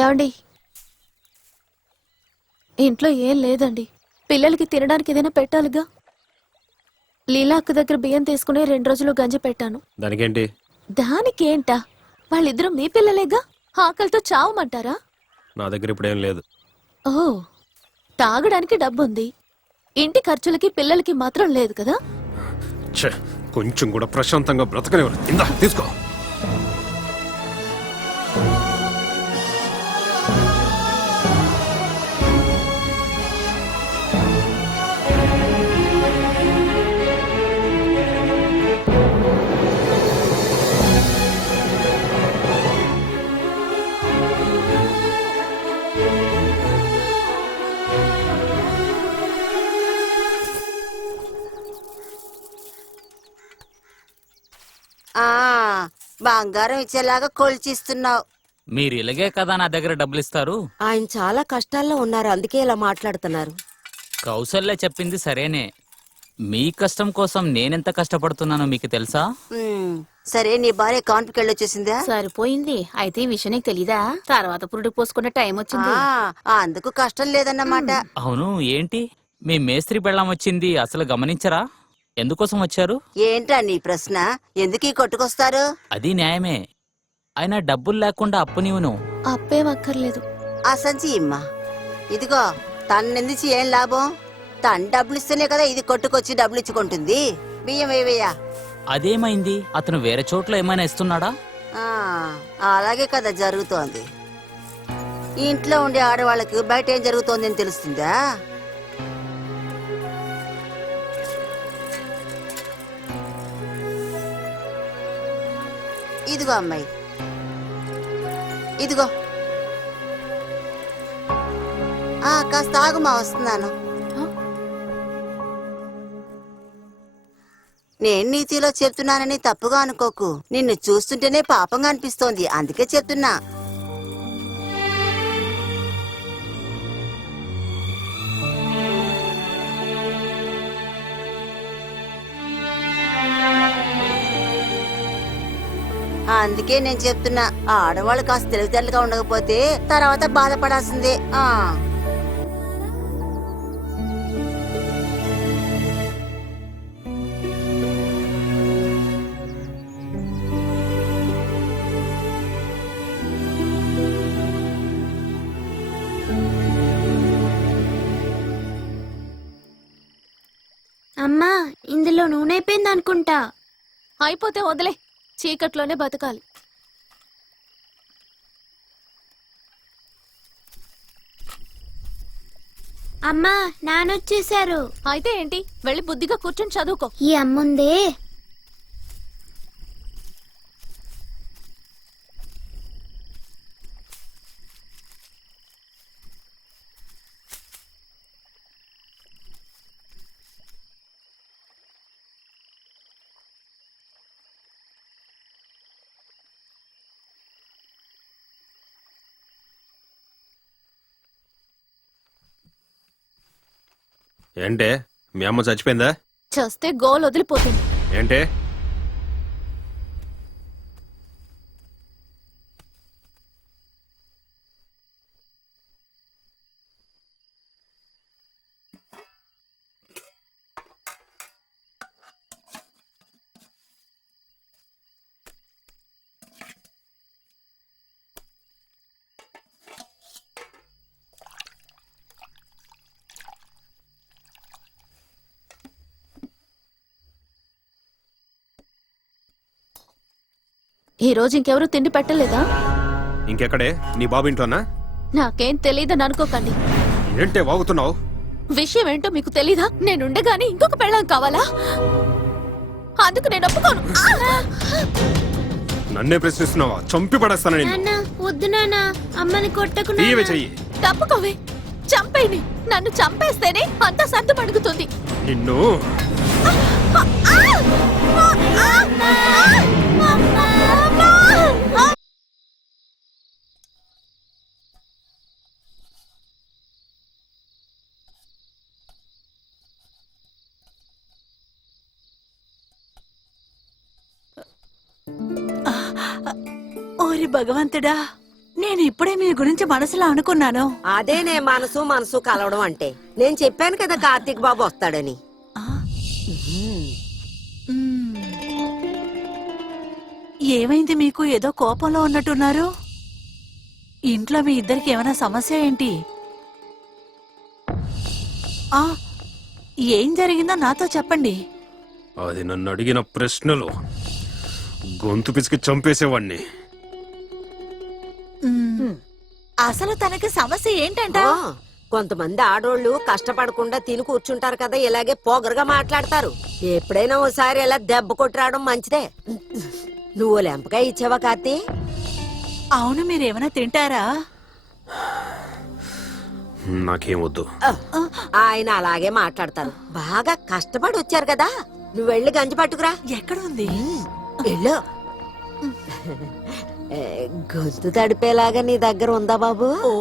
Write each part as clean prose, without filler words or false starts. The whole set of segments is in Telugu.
ఏమండి, ఇంట్లో ఏం లేదండి. పిల్లలకి తినడానికి ఏదైనా పెట్టాలిగా. లీలా అక్క దగ్గర బియ్యం తీసుకుని 2 రోజులు గంజి పెట్టాను. దానికేంటి? దానికేంటా, వాళ్ళిద్దరూ మీ పిల్లలేగా, ఆకలితో చావమంటారా? నా దగ్గర ఇప్పుడేం లేదు. ఓ, తాగడానికి డబ్బుంది, ఇంటి ఖర్చులకి పిల్లలకి మాత్రం లేదు కదా. ఛే, కొంచెం కూడా ప్రశాంతంగా బ్రతకనివ్వరు. ఇందా తీసుకో. బంగారం ఇచ్చేలాగా కొల్చిస్తున్నావు. మీరు ఇలాగే కదా నా దగ్గర డబ్బులు ఇస్తారు. ఆయన చాలా కష్టాల్లో ఉన్నారు, అందుకే ఇలా మాట్లాడుతున్నారు. కౌసల్య చెప్పింది సరేనే. మీ కష్టం కోసం నేనెంత కష్టపడుతున్నానో మీకు తెలుసా? సరే, నీ భార్య కాన్పుకి వెళ్ళొచ్చేసిందా? సరిపోయింది. అయితే ఈ విషయం నీకు తెలీదా? తర్వాత పురుడు పోసుకునే టైం వచ్చింది. అందుకు కష్టం లేదన్నమాట. అవును, ఏంటి మీ మేస్త్రి పెళ్ళాం వచ్చింది, అసలు గమనించరా? ఎందుకోసం వచ్చారు? ఏంటా నీ ప్రశ్న? ఎందుకు ఈ కొట్టుకొస్తారు? అది న్యాయమే. అయినా డబ్బులు లేకుండా అప్పు నీవును. అప్పేం అక్కర్లేదు. ఆ సంచి ఇమ్మా. ఇదిగో, తన్నెందుచి ఏం లాభం? తను డబ్బులు ఇస్తేనే కదా ఇది కొట్టుకొచ్చి డబ్బులు ఇచ్చుకుంటుంది. బియ్యం వేవయ్యా. అదేమైంది? అతను వేరే చోట్ల ఏమైనా ఇస్తున్నాడా? అలాగే కదా జరుగుతోంది. ఇంట్లో ఉండే ఆడవాళ్ళకి బయట ఏం జరుగుతోంది అని తెలుస్తుందా? ఇదిగో అమ్మాయి, ఇదిగో. కాస్త ఆగుమా, వస్తున్నాను. నేను నీతిలో చెప్తున్నానని తప్పుగా అనుకోకు. నిన్ను చూస్తుంటేనే పాపంగా అనిపిస్తోంది, అందుకే చెప్తున్నా. అందుకే నేను చెప్తున్నా, ఆడవాళ్ళు కాస్త తెలివితేటలుగా ఉండకపోతే తర్వాత బాధపడాల్సిందే. అమ్మా, ఇందులో నూనె అయిపోయింది అనుకుంటా. అయిపోతే వదిలే, చీకట్లోనే బతకాలి. అమ్మా, నానొచ్చేశారు. అయితే ఏంటి, వెళ్ళి బుద్ధిగా కూర్చొని చదువుకో. ఈ అమ్ముందే. ఏంటే, మీ అమ్మ చచ్చిపోయిందా? చస్తే గోల్ వదిలిపోతుంది. ఏంటే? ఈ రోజు ఇంకెవరూ తిండి పెట్టలేదా? ఇంకెక్కడే, నీ బాబు ఇంట్లోనా? నాకేం తెలీదని అనుకోకండి. ఏంటే వాగుతున్నావు? విషయం ఏంటో మీకు తెలీదా? నేనుండగానే ఇంకొక పెళ్ళాం కావాలా? అందుకు నేను ఒప్పుకోను. నన్నే ప్రశ్నిస్తున్నావా? చంపి పడేస్తానని. నాన్న, వద్దు నాన్న, అమ్మని కొట్టకు. చెయ్యి. తప్పుకోవే, చంపేని. నన్ను చంపేస్తేనే అంతా సర్దు పడుగుతుంది. నిన్ను ఓరి భగవంతుడా, నేను ఇప్పుడే మీ గురించి మనసులో అనుకున్నాను. అదేనే మనసు మనసు కలవడం అంటే. నేను చెప్పాను కదా కార్తీక్ బాబు వస్తాడని. మ్మ్. ఏమైంది మీకు? ఏదో కోపంలో ఉన్నట్టున్నారు. ఇంట్లో మీ ఇద్దరికి ఏమైనా సమస్య ఏంటి? ఆ, ఏం జరిగిందో నాతో చెప్పండి. అది నన్ను అడిగిన ప్రశ్నలు గొంతు పిసికి చంపేసేవాణ్ణి. మ్మ్. అసలు తనకి సమస్య ఏంటంట? ఆ, కొంతమంది ఆడోళ్ళు కష్టపడకుండా తిని కూర్చుంటారు కదా, ఇలాగే పోగరుగా మాట్లాడతారు. ఎప్పుడైనా ఓసారి ఇలా దెబ్బ కొట్టి రావడం మంచిదే. నువ్వు లెంపకాయ ఇచ్చావా కార్తీ? అవును, మీరేమైనా తింటారా? నాకేం వద్దు. ఆయన అలాగే మాట్లాడతారు. బాగా కష్టపడి వచ్చారు కదా, నువ్వు వెళ్ళి గంజి పట్టుకురా. ఎక్కడుంది? వెళ్ళు. గొంతు తడిపేలాగా నీ దగ్గర ఉందా బాబు? ఓ,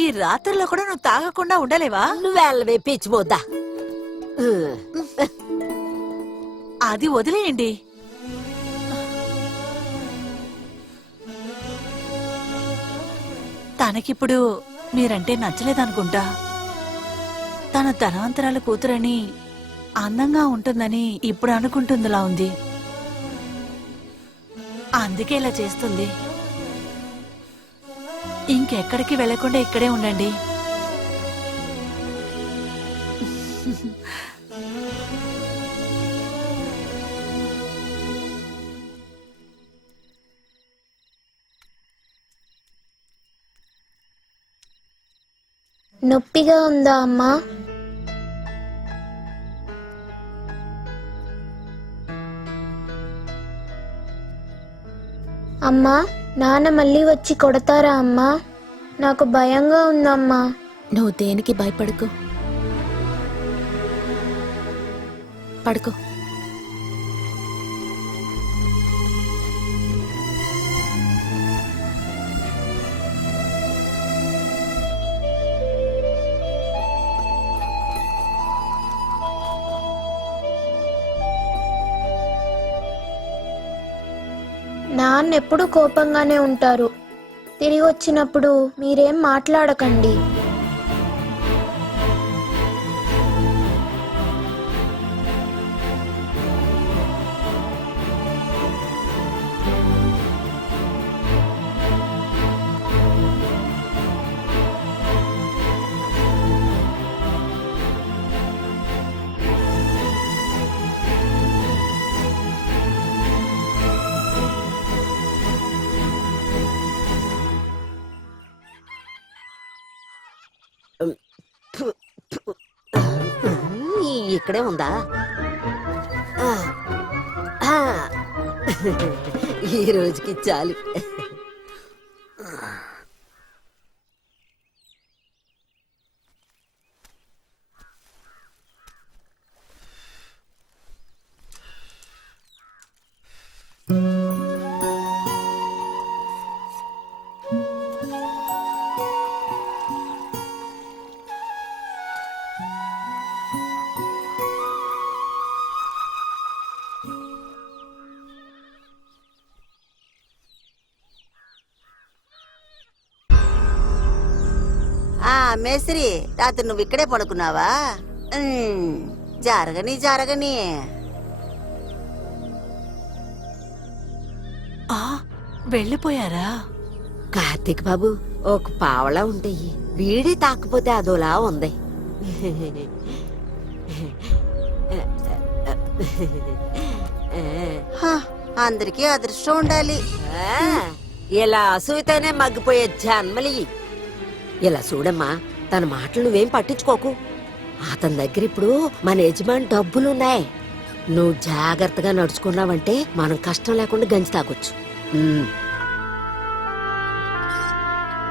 ఈ రాత్రిలో కూడా నువ్వు తాగకుండా ఉండలేవా? నువ్వు వెళ్ళవే పిచ్చిపోద్దా. అది వదిలేయండి. తనకిప్పుడు మీరంటే నచ్చలేదనుకుంటా. తన ధనవంతరాల కూతురని, అందంగా ఉంటుందని ఇప్పుడు అనుకుంటుందిలా ఉంది. అందుకే ఇలా చేస్తుంది. ఇంకెక్కడికి వెళ్లకుండా ఇక్కడే ఉండండి. నొప్పిగా ఉందా అమ్మా? అమ్మా, నాన్న మళ్ళీ వచ్చి కొడతారా అమ్మా? నాకు భయంగా ఉందమ్మా. నువ్వు దేనికి భయపడకు. పడుకో. నాన్న ఎప్పుడు కోపంగానే ఉంటారు. తిరిగి వచ్చినప్పుడు మీరేం మాట్లాడకండి. ఇక్కడే ఉందా? ఈ రోజుకి చాలు. మేస్త్రి, రాత్రి నువ్వు ఇక్కడే పడుకున్నావా? జరగని జరగని. ఆ, వెళ్ళిపోయారా? కార్తీక్ బాబు, ఒక పావలా ఉంటాయి. బీడి తాకపోతే అదోలా ఉంది. అందరికీ అదృష్టం ఉండాలి. ఇలా అసూయతోనే మగ్గిపోయే జన్మలి. ఇలా చూడమ్మా, తన మాటలు నువ్వేం పట్టించుకోకు. అతని దగ్గర ఇప్పుడు మన యజమాని డబ్బులున్నాయి. నువ్వు జాగ్రత్తగా నడుచుకున్నావంటే మనం కష్టం లేకుండా గంజి తాగొచ్చు.